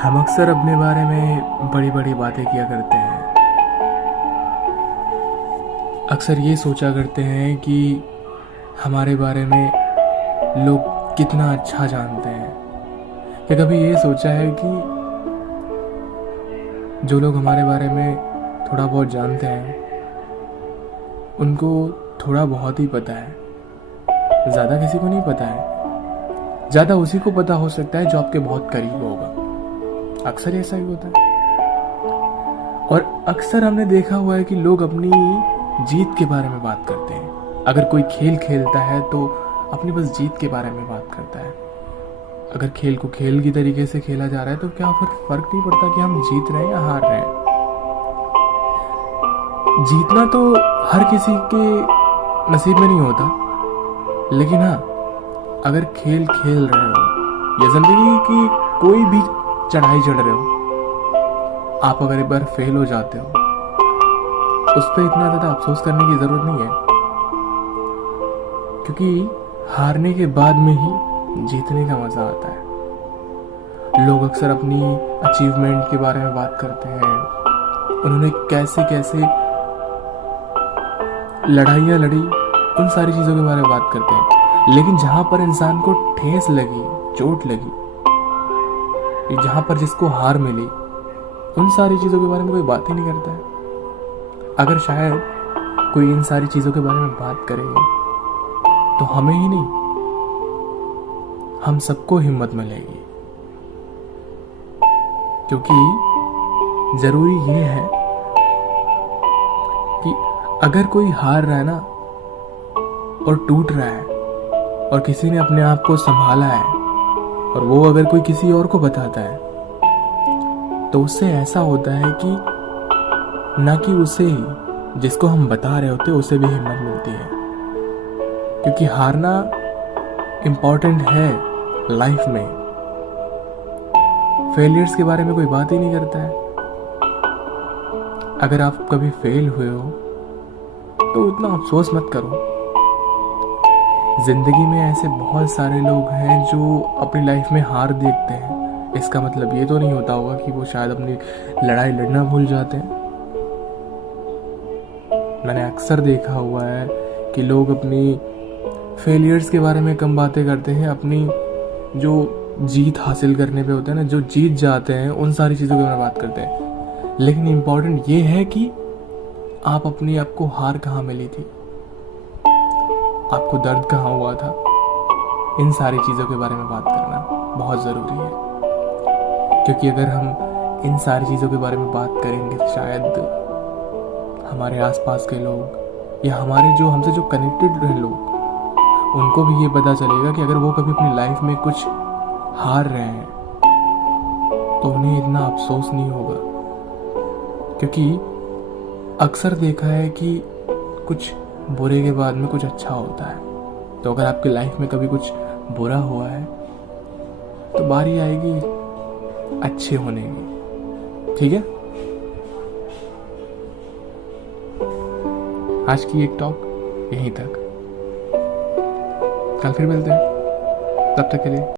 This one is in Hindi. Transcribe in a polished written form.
हम अक्सर अपने बारे में बड़ी बड़ी बातें किया करते हैं। अक्सर ये सोचा करते हैं कि हमारे बारे में लोग कितना अच्छा जानते हैं। या कभी ये सोचा है कि जो लोग हमारे बारे में थोड़ा बहुत जानते हैं उनको थोड़ा बहुत ही पता है, ज़्यादा किसी को नहीं पता है। ज़्यादा उसी को पता हो सकता है जो आपके बहुत करीब होगा। अक्सर ऐसा ही होता है। और अक्सर हमने देखा हुआ है कि लोग अपनी जीत के बारे में बात करते हैं। अगर कोई खेल खेलता है तो अपनी बस जीत के बारे में बात करता है। अगर खेल को खेल की तरीके से खेला जा रहा है तो क्या फिर फर्क नहीं पड़ता कि हम जीत रहे हैं या हार रहे हैं। जीतना तो हर किसी के नसीब में नहीं होता, लेकिन हाँ, अगर खेल खेल रहे हो या जिंदगी की कोई भी चढ़ाई चढ़ रहे हो, आप अगर एक बार फेल हो जाते हो उस पर इतना ज़्यादा अफसोस करने की ज़रूरत नहीं है, क्योंकि हारने के बाद में ही जीतने का मज़ा आता है। लोग अक्सर अपनी अचीवमेंट के बारे में बात करते हैं, उन्होंने कैसे कैसे लड़ाइयाँ लड़ी, उन सारी चीज़ों के बारे में बात करते हैं। लेकिन जहाँ पर इंसान को ठेस लगी, चोट लगी, जहाँ पर जिसको हार मिली, उन सारी चीज़ों के बारे में कोई बात ही नहीं करता है। अगर शायद कोई इन सारी चीज़ों के बारे में बात करेंगे तो हमें ही नहीं, हम सबको हिम्मत मिलेगी। क्योंकि ज़रूरी ये है कि अगर कोई हार रहा है ना और टूट रहा है और किसी ने अपने आप को संभाला है और वो अगर कोई किसी और को बताता है तो उससे ऐसा होता है कि ना कि उसे ही, जिसको हम बता रहे होते उसे भी हिम्मत मिलती है। क्योंकि हारना इम्पॉर्टेंट है लाइफ में। फेलियर्स के बारे में कोई बात ही नहीं करता है। अगर आप कभी फेल हुए हो तो उतना अफसोस मत करो। जिंदगी में ऐसे बहुत सारे लोग हैं जो अपनी लाइफ में हार देखते हैं। इसका मतलब ये तो नहीं होता होगा कि वो शायद अपनी लड़ाई लड़ना भूल जाते हैं। मैंने अक्सर देखा हुआ है कि लोग अपनी फेलियर्स के बारे में कम बातें करते हैं, अपनी जो जीत हासिल करने पे होता है ना, जो जीत जाते हैं, उन सारी चीज़ों के बारे में बात करते हैं। लेकिन इम्पॉर्टेंट ये है कि आप अपनी आपको हार कहाँ मिली थी, आपको दर्द कहाँ हुआ था। इन सारी चीज़ों के बारे में बात करना बहुत ज़रूरी है। क्योंकि अगर हम इन सारी चीज़ों के बारे में बात करेंगे तो शायद हमारे आसपास के लोग या हमारे जो हमसे जो कनेक्टेड हैं लोग, उनको भी ये पता चलेगा कि अगर वो कभी अपनी लाइफ में कुछ हार रहे हैं तो उन्हें इतना अफसोस नहीं होगा। क्योंकि अक्सर देखा है कि कुछ बुरे के बाद में कुछ अच्छा होता है। तो अगर आपकी लाइफ में कभी कुछ बुरा हुआ है तो बारी आएगी अच्छे होने की। ठीक है, आज की एक टॉक यहीं तक। कल फिर मिलते हैं, तब तक के लिए।